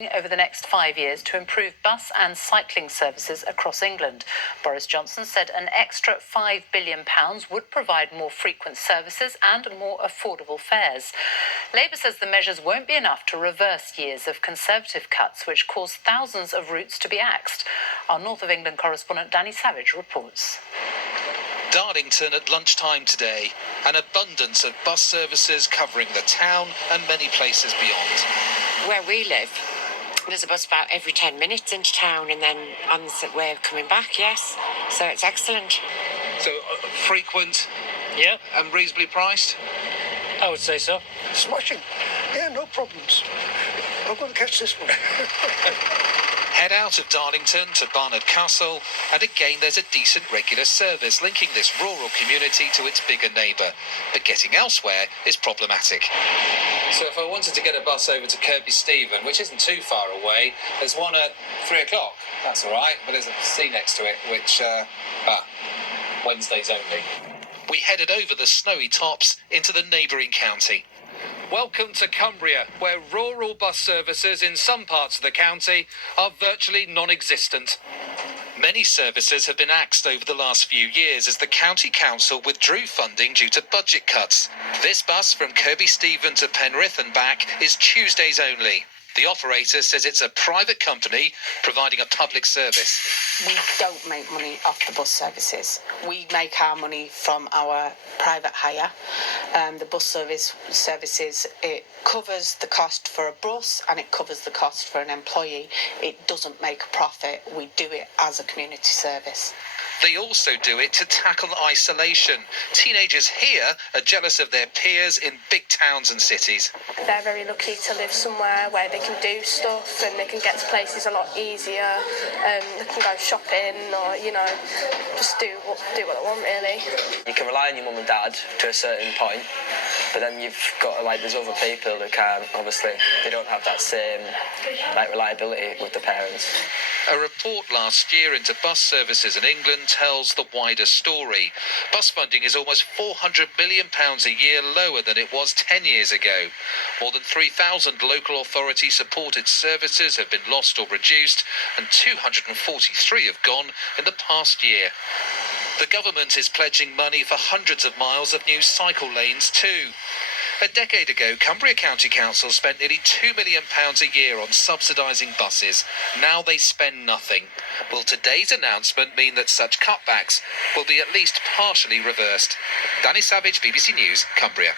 over the next 5 years to improve bus and cycling services across England. Boris Johnson said an extra £5 billion would provide more frequent services and more affordable fares. Labour says the measures won't be enough to reverse years of Conservative cuts, which caused thousands of routes to be axed. Our North of England correspondent Danny Savage reports. Darlington at lunchtime today, an abundance of bus services covering the town and many places beyond. Where we live, there's a bus about every 10 minutes into town, and then on the way of coming back, yes. So it's excellent. So frequent, yeah, and reasonably priced? I would say so. Smashing. Yeah, no problems. I'm going to catch this one. Head out of Darlington to Barnard Castle, and again there's a decent regular service linking this rural community to its bigger neighbour. But getting elsewhere is problematic. So if I wanted to get a bus over to Kirkby Stephen, which isn't too far away, there's one at 3 o'clock. That's all right, but there's a C next to it, which, Wednesdays only. We headed over the snowy tops into the neighbouring county. Welcome to Cumbria, where rural bus services in some parts of the county are virtually non-existent. Many services have been axed over the last few years as the county council withdrew funding due to budget cuts. This bus from Kirkby Stephen to Penrith and back is Tuesdays only. The operator says it's a private company providing a public service. We don't make money off the bus services. We make our money from our private hire. The bus services, it covers the cost for a bus and it covers the cost for an employee. It doesn't make a profit. We do it as a community service. They also do it to tackle isolation. Teenagers here are jealous of their peers in big towns and cities. They're very lucky to live somewhere where they can do stuff and they can get to places a lot easier. They can go shopping or, just do what they want, really. You can rely on your mum and dad to a certain point, but then you've got, there's other people who can't, obviously. They don't have that same, reliability with the parents. A report last year into bus services in England tells the wider story. Bus funding is almost £400 million a year lower than it was 10 years ago. More than 3,000 local authority supported services have been lost or reduced, and 243 have gone in the past year. The government is pledging money for hundreds of miles of new cycle lanes too. A decade ago, Cumbria County Council spent nearly £2 million a year on subsidising buses. Now they spend nothing. Will today's announcement mean that such cutbacks will be at least partially reversed? Danny Savage, BBC News, Cumbria.